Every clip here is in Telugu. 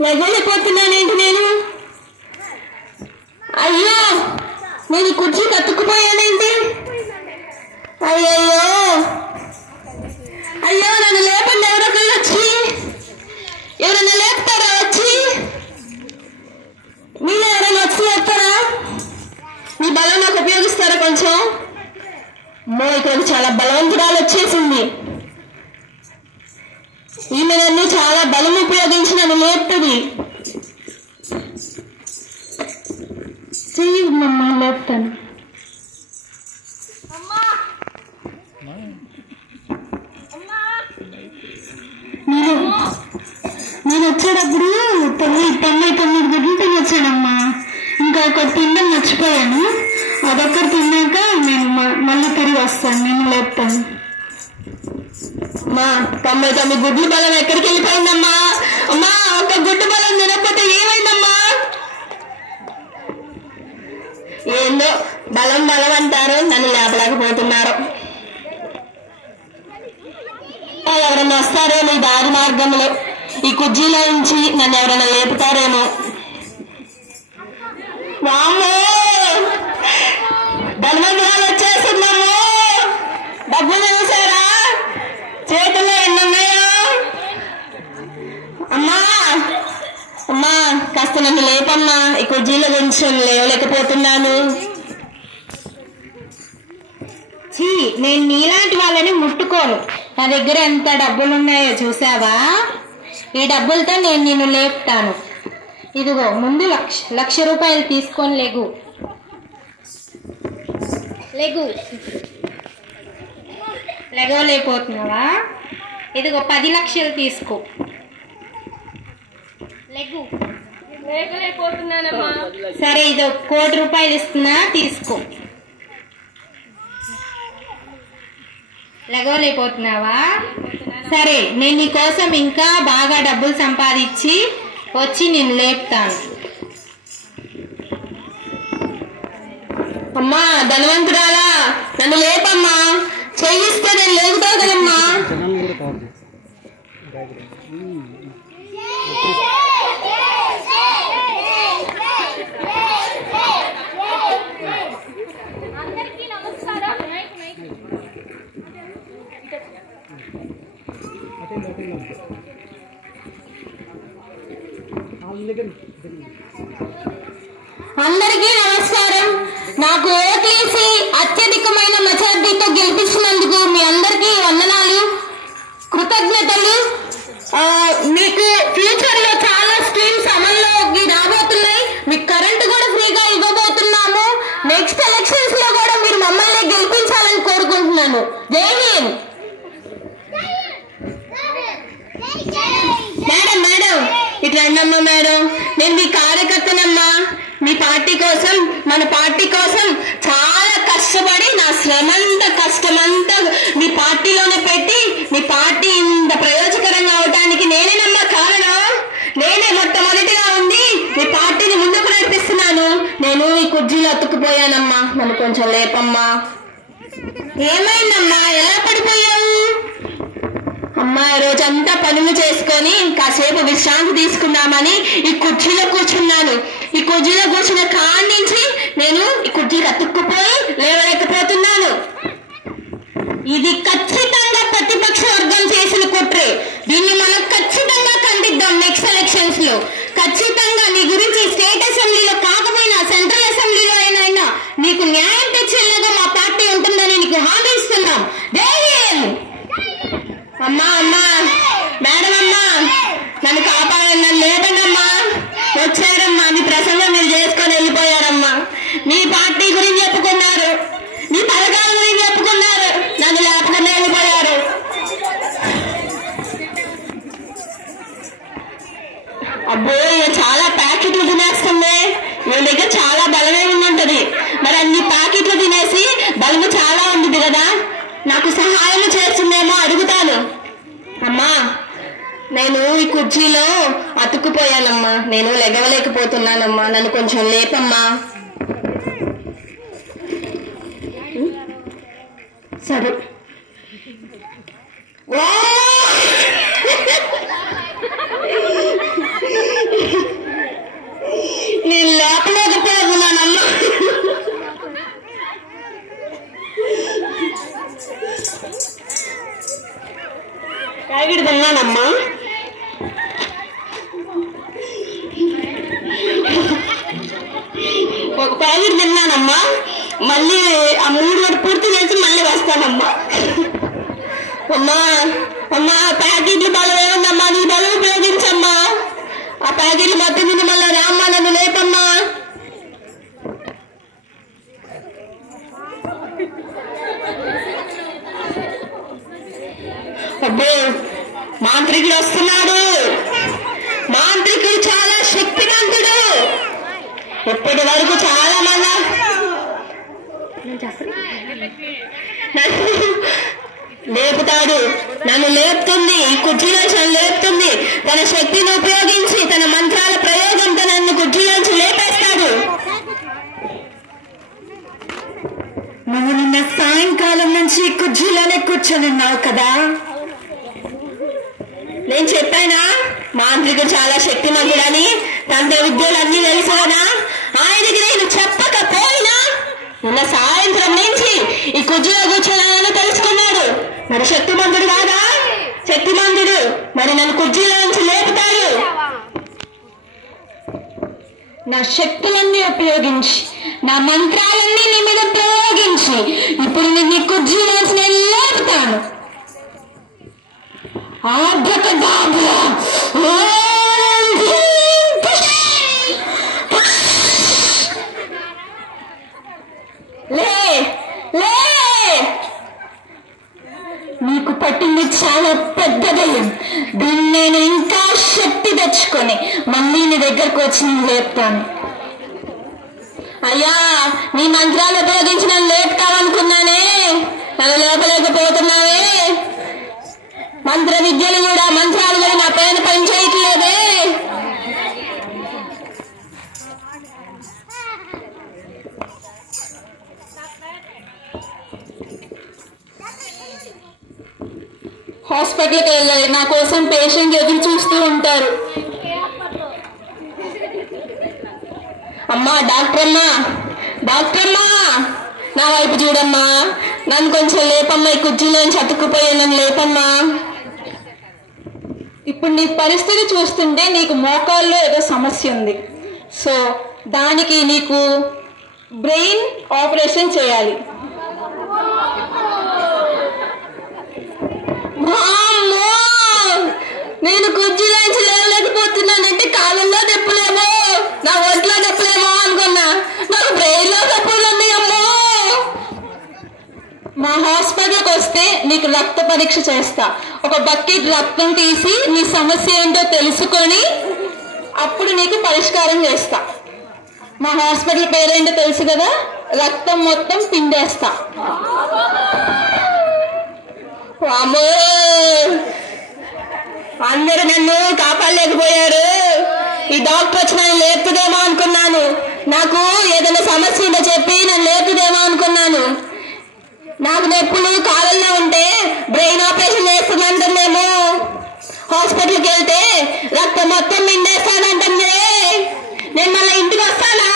లెగలేకపోతున్నానేంటి నేను? అయ్యో, నేను ఈ కుర్చీకి అతుక్కుపోయానేంటి? అయ్యయ్యో, అయ్యో, నన్ను లేపండి ఎవరొకళ్ళు వచ్చి. ఎవరైనా లేపుతారా వచ్చి? మీరు ఎవరైనా వచ్చి లేపుతారా? మీ బలం నాకు ఉపయోగిస్తారా కొంచెం? అమ్మో, ఇక్కడ చాలా బలవంతురాలు వచ్చేసింది. ఈమె నన్ను చాలా బలం ఉపయోగించి నన్ను లేపుతుంది. చెయ్యి మమ్మ, లేపుతాను. నేను వచ్చేటప్పుడు 99 గుడ్లు తిని వచ్చానమ్మా. ఇంకా ఒకటి తినడం మర్చిపోయాను. అదొక్కటి తిన్నాక నేను మళ్ళీ తిరిగి వస్తాను. నేను లేపుతాను. అమ్మా, 99 గుడ్లు బలం ఎక్కడికి వెళ్ళిపోయిందమ్మా? అమ్మా, ఒక గుడ్డు బలం తినకపోతే ఏమైందమ్మా? ఏందో బలం బలం అంటారు, నన్ను లేపలేకపోతున్నారు. ఎవరైనా వస్తారేమో ఈ దారి మార్గంలో, ఈ కుర్జీలో నుంచి నన్ను ఎవరైనా లేపుతారేమో. వామ్మో, బలవంతురాలు వచ్చేస్తున్నాము. డబ్బులు చూసారా? చేతుల్లో ఎన్నున్నాయో? అమ్మా, అమ్మా, కాస్త నన్ను లేపమ్మా. ఈ కుర్జీలో కొంచెం లేవలేకపోతున్నాను. నేను నీలాంటి వాళ్ళని ముట్టుకోను. నా దగ్గర ఎంత డబ్బులున్నాయో చూసావా? ఈ డబ్బులతో నేను నిన్ను లేపుతాను. ఇదిగో, ముందు 1,00,000 రూపాయలు తీసుకొని లేగు. లేకపోతున్నావా? ఇదిగో 10 లక్షలు తీసుకో. లేకపోతున్నానమ్మా. సరే, ఇది 1 కోటి రూపాయలు ఇస్తున్నా, తీసుకో. లేకపోతున్నావా? సరే, నేను నీ కోసం ఇంకా బాగా డబ్బులు సంపాదించి వచ్చి నేను లేపుతాను. అమ్మా, ధనవంతురాలా, నన్ను లేపమ్మా. చేయిస్తే నేను లేపుతా కదమ్మా. అందరికీ నమస్కారం. నాకు ఓట్లేసి అత్యధికమైన మెజారిటీతో గెలిపించినందుకు మీ అందరికీ వందనాలు, కృతజ్ఞతలు. మీకు ఫ్యూచర్ లో చాలా స్కీమ్స్ అమల్లోకి రాబోతున్నాయి. మీకు కరెంటు కూడా ఫ్రీగా ఇవ్వబోతున్నాము. నెక్స్ట్ ఎలక్షన్స్ లో కూడా మీరు మమ్మల్ని గెలిపించాలని కోరుకుంటున్నాను. జై హింద్. మేడం, ఇట్లా అన్నమ్మా. మేడం, నేను మీ కార్యకర్తనమ్మా. మీ పార్టీ కోసం, మన పార్టీ కోసం చాలా కష్టపడి నా శ్రమంతా కష్టమంతా మీ పార్టీలోనే పెట్టి మీ పార్టీ ఇంత ప్రయోజకరంగా అవడానికి నేనేనమ్మా కారణం. నేనే మొట్టమొదటిగా ఉంది మీ పార్టీని ముందుకు నడిపిస్తున్నాను. నేను ఈ కుర్జీలో అతుక్కుపోయానమ్మా. నన్ను కొంచెం లేపమ్మా. ఏమైందమ్మా, ఎలా పడిపోయావు? అమ్మా, రోజంతా పనులు చేసుకొని కాసేపు విశ్రాంతి తీసుకుందామని ఈ కుర్చీలో కూర్చున్నాను. ఈ కుర్చీలో కూర్చున్న కాడి నుంచి నేను ఈ కుర్చీకి అతుక్కుపోయి లేవలేకపోతున్నాను. ఇది ఖచ్చితంగా ప్రతిపక్ష వర్గం చేసిన కుట్రే. దీన్ని మనం ఖచ్చితంగా ఖండిద్దాం. నెక్స్ట్ ఎలక్షన్స్ లో ఖచ్చితంగా నీ గురించి స్టేట్ అసెంబ్లీలో కాకపోయినా సెంట్రల్ అసెంబ్లీలో అయినా నీకు న్యాయం తెచ్చేలాగా మా పార్టీ ఉంటుందని నీకు హామీ ఇస్తున్నాం. జై హింద్. అమ్మా, మేడం అమ్మా, నన్ను కాపాడండి, నన్ను లేదండమ్మా. వచ్చారమ్మా, మీ ప్రసంగం మీరు చేసుకొని వెళ్ళిపోయారమ్మా. మీ పార్టీ గురించి చెప్పుకున్నారు, మీ పథకాల గురించి చెప్పుకున్నారు, నన్ను లేకుండా వెళ్ళిపోయారు. అబ్బో, చాలా ప్యాకెట్లు తినేస్తుంది. వీళ్ళ దగ్గర చాలా బలమే ఉందంటది. మరి అన్ని ప్యాకెట్లు తినేసి బలము చాలా ఉంది కదా, నాకు సహాయం చేస్తుందేమో అడుగుతాను. అమ్మా, నేను ఈ కుర్చీలో అతుక్కుపోయానమ్మా. నేను లెగవలేకపోతున్నానమ్మా. నన్ను కొంచెం లేపమ్మా. సరే. అమ్మా, మళ్ళీ ఆ 3 వరకు పూర్తి చేసి మళ్ళీ వస్తానమ్మా. అమ్మా అమ్మా ప్యాకెట్లు బలం ఏముందమ్మా, నీ బలం ఉపయోగించమ్మా. ఆ ప్యాకెట్లు మొత్తం తిని మళ్ళీ రామ్మా, నన్ను లేపమ్మా. అబ్బో మాంత్రికుడు వస్తున్నాడు. మాంత్రికుడు చాలా శక్తివంతుడు. ఇప్పటి వరకు చాలా మంది లేపుతాడు, నన్ను లేపుతుంది, ఈ కుర్చీలోంచి నన్ను లేపుతుంది. తన శక్తిని ఉపయోగించి తన మంత్రాల ప్రయోగంతో నన్ను కుర్చీలోంచి లేపేస్తాడు. నువ్వు నిన్న సాయంకాలం నుంచి కుర్చీలోనే కూర్చొని కదా. నేను చెప్పానా మాంత్రికుడు చాలా శక్తిమంతుడని, తంత్ర విద్యలు అన్ని తెలుసు కదా. ఆయనకి నేను చెప్పకపోయినా నిన్న సాయంత్రం నుంచి ఈ కుర్చీలో కూర్చోవాలని తెలుసుకున్నాడు. మరి శక్తిమంతుడు కాదా? శక్తిమంతుడు. మరి నన్ను కుర్చీలో నుంచి లేపుతాడు. నా శక్తులన్నీ ఉపయోగించి, నా మంత్రాలన్నీ నీ మీద ప్రయోగించి ఇప్పుడు నిన్ను కుర్చీలో నుంచి నేను లేపుతాను. ఆబ్రకదాబ్రా, లే లే. నీకు పట్టింది చాలా పెద్ద దయ్యం. దీన్ని నేను ఇంకా శక్తి తెచ్చుకొని మళ్ళీ నీ దగ్గరకు వచ్చి నేను లేపుతాను. అయ్యా, నీ మంత్రాలు ఉపయోగించి నన్ను లేపుతావనుకున్నానే, నన్ను లేపలేకపోతున్నావే. మంత్రాలు కూడా నా పైన పని చేయట్లేదే. హాస్పిటల్కి వెళ్ళాలి, నా కోసం పేషెంట్ ఎదురు చూస్తూ ఉంటారు. అమ్మా డాక్టర్ అమ్మా, నా వైపు చూడమ్మా, నన్ను కొంచెం లేపమ్మా. ఈ కుర్చీలోంచి అతుక్కుపోయి నన్ను లేపమ్మా. ఇప్పుడు నీ పరిస్థితి చూస్తుంటే నీకు మోకాల్లో ఏదో సమస్య ఉంది. సో దానికి నీకు బ్రెయిన్ ఆపరేషన్ చేయాలి. నేను కుర్చీలోంచి లేవలేకపోతున్నానంటే కాలంలో నొప్పులేమో, నా ఒంట్లో నొప్పులేమో అనుకున్నా. నాకు బ్రెయిన్ లో నొప్పులు ఉన్నాయమ్మో. మా హాస్పిటల్కి వస్తే నీకు రక్త పరీక్ష చేస్తా. ఒక బకెట్ రక్తం తీసి నీ సమస్య ఏంటో తెలుసుకొని అప్పుడు నీకు పరిష్కారం చేస్తా. మా హాస్పిటల్ పేరేంటో తెలుసు కదా, రక్తం మొత్తం పిండేస్తా. అమ్మో, అందరూ నన్ను కాపాడలేకపోయారు. ఈ డాక్టర్ వచ్చి నన్ను లేపుదేమో అనుకున్నాను. నాకు ఏదైనా సమస్య ఉందో చెప్పి నన్ను లేపుదేమో అనుకున్నాను. నాకు నొప్పులు కాలంలో ఉంటే బ్రెయిన్ ఆపరేషన్ చేస్తుందంటుందేమో. హాస్పిటల్కి వెళ్తే రక్తం మొత్తం పిండేస్తానంటుంది. నేను మళ్ళీ ఇంటికి వస్తానా?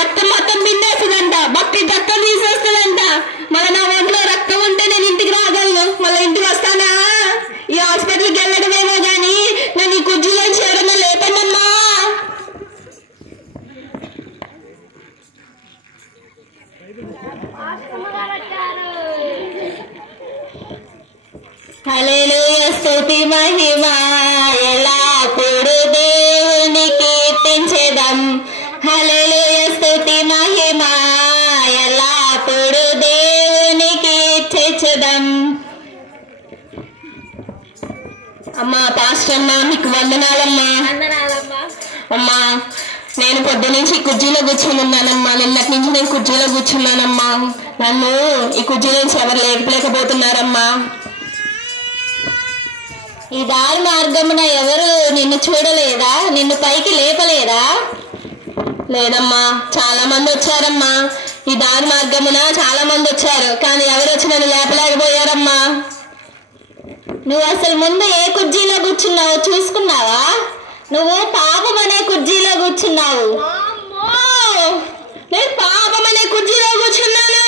రక్తం మొత్తం పిండేస్తుందంట, భక్తి రక్తం తీసేస్తుందంట. మళ్ళీ నా ఒంట్లో రక్తం ఉంటే నేను ఇంటికి రాగలను. మళ్ళీ ఇంటికి వస్తానా? ఈ హాస్పిటల్కి వెళ్ళడమేమో గాని నన్ను ఈ కుర్చీలోంచి ఎవరన్నా లేపండమ్మా. హల్లెలూయా, స్తుతి మహిమ ఎల్లప్పుడూ దేవుని కీర్తించెదం. హల్లెలూయా, స్తుతి మహిమ ఎల్లప్పుడూ దేవుని కీర్తించెదం. అమ్మా పాస్టర్ అమ్మా, మీకు వందనాలమ్మా. అమ్మా, నేను పొద్దు నుంచి కుర్చీలో కూర్చొని ఉన్నానమ్మా. నిన్నటి నుంచి నేను కుర్చీలో కూర్చున్నానమ్మా. నన్ను ఈ కుర్చీ నుంచి ఎవరు లేపలేకపోతున్నారమ్మా. ఈ దారి మార్గమున ఎవరు నిన్ను చూడలేదా? నిన్ను పైకి లేపలేదా? లేదమ్మా, చాలా మంది వచ్చారమ్మా. ఈ దారి మార్గమున చాలా మంది వచ్చారు, కానీ ఎవరు వచ్చి నన్ను లేపలేకపోయారమ్మా. నువ్వు అసలు ముందు ఏ కుర్చీలో కూర్చున్నావో చూసుకున్నావా? నువ్వు పాపం అనే కుర్చీలో కూర్చున్నావు. నేను పాపం అనే కుర్చీలో కూర్చున్నానా?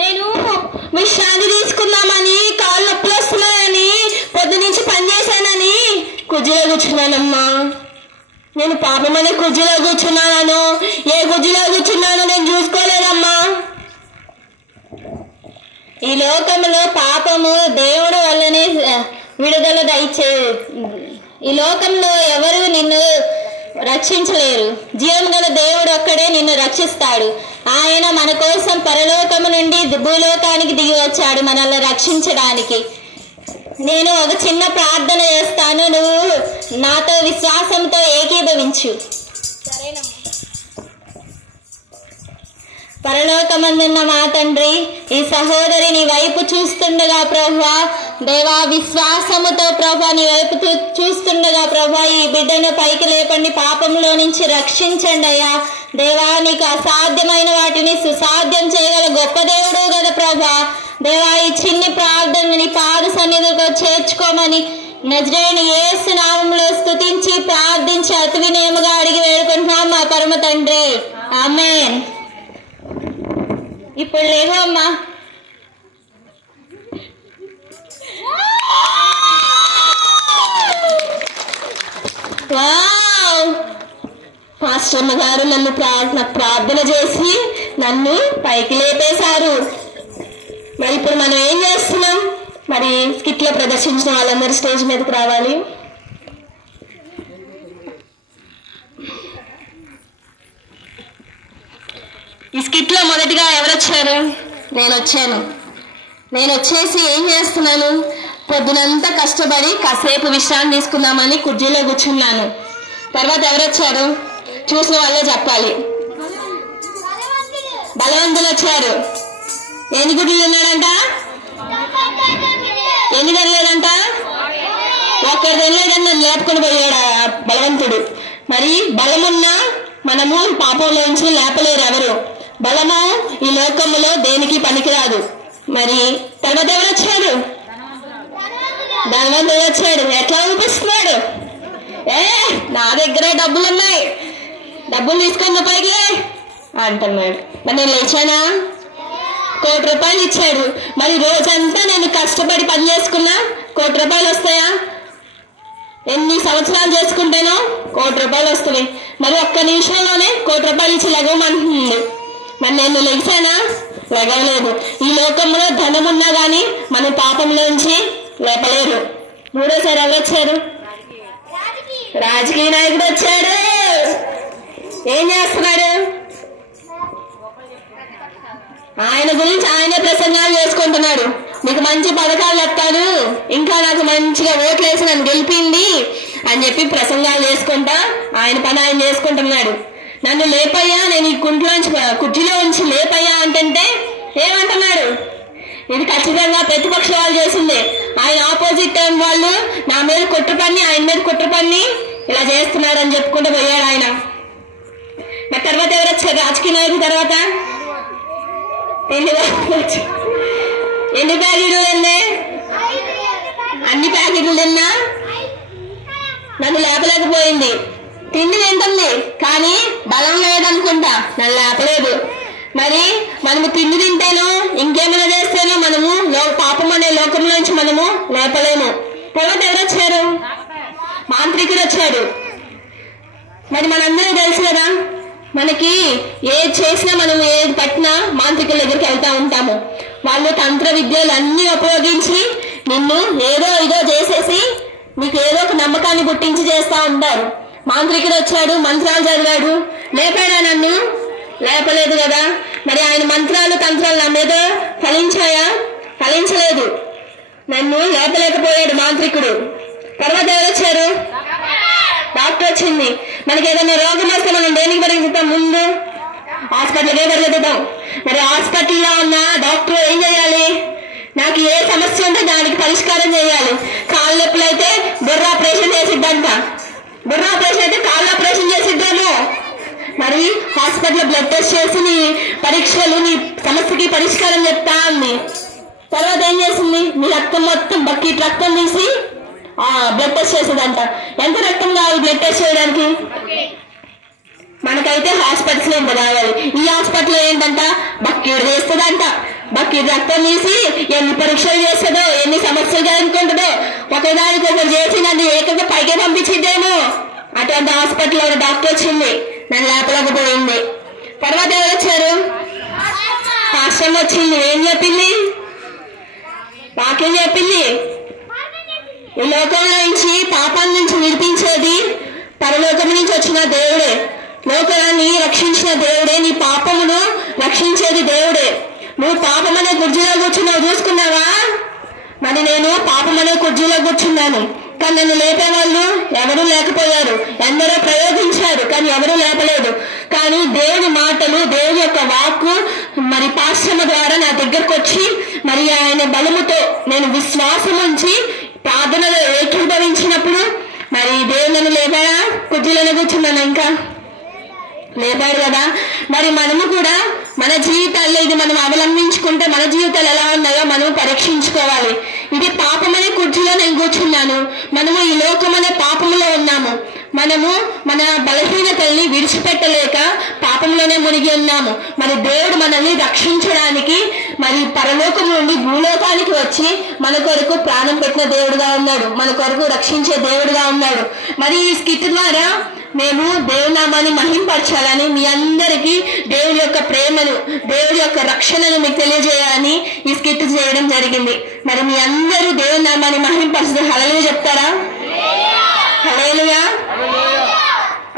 నేను విశ్రాంతి తీసుకుందామని, కాళ్ళు నొప్పులు వస్తున్నాయని, పొద్దు నుంచి పనిచేశానని కుర్చీలో కూర్చున్నానమ్మా. నేను పాపమనే కుర్చీలో కూర్చున్నాను, ఏ కుర్చీలో కూర్చున్నానో నేను చూసుకోలేదమ్మా. ఈ లోకంలో పాపము దేవుడు వల్లనే విడుదల ఈ లోకంలో ఎవరు నిన్ను రక్షించలేరు. జీవం గల దేవుడు ఒక్కడే నిన్ను రక్షిస్తాడు. ఆయన మన కోసం పరలోకము నుండి భూలోకానికి దిగి వచ్చాడు మనల్ని రక్షించడానికి. నేను ఒక చిన్న ప్రార్థన చేస్తాను, నువ్వు నాతో విశ్వాసంతో ఏకీభవించు. సరేనమ్మా. పరలోకమందున్న మా తండ్రి, ఈ సహోదరి నీ వైపు చూస్తుండగా ప్రభువా, దేవా విశ్వాసముతో ప్రభువా నీ వైపు చూస్తుండగా ప్రభువా ఈ బిడ్డను పైకి లేపండి, పాపంలో నుంచి రక్షించండి అయ్యా. దేవా నీకు అసాధ్యమైన వాటిని సుసాధ్యం చేయగల గొప్ప దేవుడు కదా ప్రభువా. దేవా ఈ చిన్ని ప్రార్థన నీ పాద సన్నిధిలో చేర్చుకోమని నజరేయుని యేసు నామములో స్తుతించి ప్రార్థించి అతి వినయముగా అడిగి వేడుకుంటున్నాం మా పరమ తండ్రి. ఆమేన్. ఇప్పుడు లేవు అమ్మా. పాస్టర్మ గారు నన్ను ప్రార్థన చేసి నన్ను పైకి లేపేశారు. మరి ఇప్పుడు మనం ఏం చేస్తున్నాం? మరి స్కిట్ లో ప్రదర్శించిన వాళ్ళందరూ స్టేజ్ మీదకి రావాలి. ఈ స్కిట్ లో మొదటిగా ఎవరు వచ్చారు? నేను వచ్చాను. నేను వచ్చేసి ఏం చేస్తున్నాను? పొద్దునంతా కష్టపడి కాసేపు విశ్రాంతి తీసుకుందామని కుర్చీలో కూర్చున్నాను. తర్వాత ఎవరు వచ్చారు? చూసిన వాళ్ళే చెప్పాలి. బలవంతులు వచ్చారు. ఎన్ని గుడ్లు తిన్నాడంట? ఎన్ని తినలేదంట? ఒక్కడు తినలేదని నన్ను లేపుకొని పోయాడు బలవంతుడు. మరి బలమున్నా మనము పాపంలోంచి లేపలేరు ఎవరు. బలము ఈ లోకములో దేనికి పనికిరాదు. మరి తర్వాత ఎవరు వచ్చాడు? ధనవంతుడు వచ్చాడు. ఎట్లా చూపిస్తున్నాడు? నా దగ్గర డబ్బులు ఉన్నాయి, డబ్బులు తీసుకున్న పైకి అంటున్నాడు. మరి నేను లేచానా? ₹1,00,00,000 ఇచ్చాడు. మరి రోజంతా నేను కష్టపడి పని చేసుకున్నా ₹1,00,00,000 వస్తాయా? ఎన్ని సంవత్సరాలు చేసుకుంటేనో ₹1,00,00,000 వస్తున్నాయి. మరి ఒక్క నిమిషంలోనే ₹1,00,00,000 ఇచ్చి లెగవమంటుంది. మరి నేను లెగిసానా? లెగవలేదు. ఈ లోకంలో ధనం ఉన్నా గాని మన పాపంలోంచి లేపలేరు. మూడోసారి ఎవరు వచ్చారు? రాజకీయ నాయకుడు వచ్చాడు. ఏం చేస్తున్నాడు? ఆయన గురించి ఆయనే ప్రసంగాలు చేసుకుంటున్నాడు. మీకు మంచి పథకాలు చెప్తాను, ఇంకా నాకు మంచిగా ఓట్లు వేసి నన్ను గెలిపింది అని చెప్పి ప్రసంగాలు చేసుకుంటా ఆయన పని ఆయన చేసుకుంటున్నాడు. నన్ను లేపయ్యా, నేను ఈ కుర్చీలో ఉంచి లేపయ్యా అంటే ఏమంటున్నాడు? ఇది ఖచ్చితంగా ప్రతిపక్ష వాళ్ళు చేసింది. ఆయన ఆపోజిట్ టైం వాళ్ళు నా మీద కుట్ర పన్ని, ఆయన మీద కుట్ర పన్ని ఇలా చేస్తున్నాడు అని చెప్పుకుంటూ పోయాడు ఆయన. మరి తర్వాత ఎవరు వచ్చారు? రాజకీయ నాయకుల తర్వాత ఎన్ని ప్యాకెట్లు తిన్నా? అన్ని ప్యాకెట్లు తిన్నా నన్ను లేపలేకపోయింది. తిండి తింటుంది కానీ బలం లేదనుకుంటా, నన్ను లేపలేదు. మరి మనము తిండి తింటేనో ఇంకేమైనా చేస్తేనో మనము పాపం అనే లోకంలోంచి మనము లేపలేము. తర్వాత ఎవరు వచ్చారు? మాంత్రికుడు వచ్చాడు. మరి మనందరూ తెలుసు కదా, మనకి ఏది చేసినా మనం ఏది పట్టినా మాంత్రికుల దగ్గరికి వెళ్తా ఉంటాము. వాళ్ళు తంత్ర విద్యలు అన్ని ఉపయోగించి నిన్ను ఏదో ఇదో చేసేసి మీకు ఏదో ఒక నమ్మకాన్ని పుట్టించి చేస్తా ఉంటారు. మాంత్రికుడు వచ్చాడు, మంత్రాలు చదివాడు, లేపాడా నన్ను? లేపలేదు కదా. మరి ఆయన మంత్రాలు తంత్రాలు నా మీద ఫలించాయా? ఫలించలేదు. నన్ను లేపలేకపోయాడు మాంత్రికుడు. తర్వాత ఎవరు వచ్చారు? డాక్టర్ వచ్చింది. మనకి ఏదైనా రోగం వస్తే మనం దేనికి పరిగెత్తుతాం? ముందు హాస్పిటల్కే పరిగెత్తుతాం. మరి హాస్పిటల్లో ఉన్న డాక్టర్ ఏం చేయాలి? నాకు ఏ సమస్య ఉంటే దానికి పరిష్కారం చేయాలి. కాళ్ళ నొప్పులు అయితే బుర్ర ఆపరేషన్ చేసిద్దంట, బుర్ర ఆపరేషన్ అయితే కాళ్ళ ఆపరేషన్ చేసిద్దాము. మరి హాస్పిటల్ బ్లడ్ టెస్ట్ చేసి నీ పరీక్షలు నీ సమస్యకి పరిష్కారం చెప్తా అంది. తర్వాత ఏం చేసింది? నీ రక్తం మొత్తం బకెట్ రక్తం తీసి బ్లడ్ టెస్ట్ చేసేదంట. ఎంత రక్తం కావాలి బ్లడ్ టెస్ట్ చేయడానికి? మనకైతే హాస్పిటల్స్ లో ఎంత కావాలి. ఈ హాస్పిటల్ ఏంటంట? బకెట్ చేస్తుందంట. బకెట్ రక్తం తీసి ఎన్ని పరీక్షలు చేస్తుందో, ఎన్ని సమస్యలు అనుకుంటుందో, ఒకదానికి ఒకరు చేసి నన్ను ఏకంగా పైకే పంపించిద్దేమో అటువంటి హాస్పిటల్లో ఒక డాక్టర్ వచ్చింది, నన్ను లేపలేకపోయింది. తర్వాత ఎవరు వచ్చారు? పాస్టర్ వచ్చింది. ఏం చెప్పింది? వాక్యం చెప్పింది. ఈ లోకంలో నుంచి పాపం నుంచి విడిపించేది పరలోకం నుంచి వచ్చిన దేవుడే. లోకాన్ని రక్షించిన దేవుడే. నీ పాపమును రక్షించేది దేవుడే. నువ్వు పాపం అనే కుర్చీలో కూర్చున్నావు, చూసుకున్నావా? మరి నేను పాపం అనే కుర్చీలో కూర్చున్నాను, కానీ నన్ను లేపేవాళ్ళు ఎవరూ లేకపోయారు. ఎందరో ప్రయోగించారు, కానీ ఎవరూ లేపలేదు. కానీ దేవుని మాటలు, దేవుని యొక్క వాక్కు మరి పాశ్రమ ద్వారా నా దగ్గరకు వచ్చి, మరి ఆయన బలముతో నేను విశ్వాసం ఉంచి ప్రార్థనలో ఏకీభవించినప్పుడు మరి దేవుని లేపారా? కుర్చీలోనే కూర్చున్నాను, ఇంకా లేపాడు కదా. మరి మనము కూడా మన జీవితాల్లో ఇది మనం అవలంబించుకుంటే మన జీవితాలు ఎలా ఉన్నాయో మనం పరీక్షించుకోవాలి. ఇది పాపం అనే కుర్చీలో నేను కూర్చున్నాను, మనము ఈ లోకం అనే పాపంలో ఉన్నాము. మనము మన బలహీనతల్ని విడిచిపెట్టలేక పాపంలోనే మునిగి ఉన్నాము. మరి దేవుడు మనల్ని రక్షించడానికి మరి పరలోకం నుండి భూలోకానికి వచ్చి మన కొరకు ప్రాణం పెట్టిన దేవుడుగా ఉన్నాడు, మన కొరకు రక్షించే దేవుడుగా ఉన్నాడు. మరి ఈ స్కిట్ ద్వారా మేము దేవుని నామాన్ని మహింపరచాలని, మీ అందరికీ దేవుడి యొక్క ప్రేమను, దేవుడి యొక్క రక్షణను మీకు తెలియజేయాలని ఈ స్కిట్ చేయడం జరిగింది. మరి మీ అందరూ దేవుని నామాన్ని మహింపరుస్తూ హల్లెలూయా చెప్తారా? హల్లెలూయా.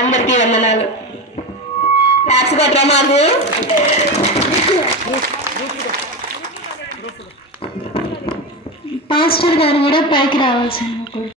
అందరికీ వందనాలు. క్లాప్స్ కొట్టరా మాకు. పాస్టర్ గారు కూడా పైకి రావాల్సింది.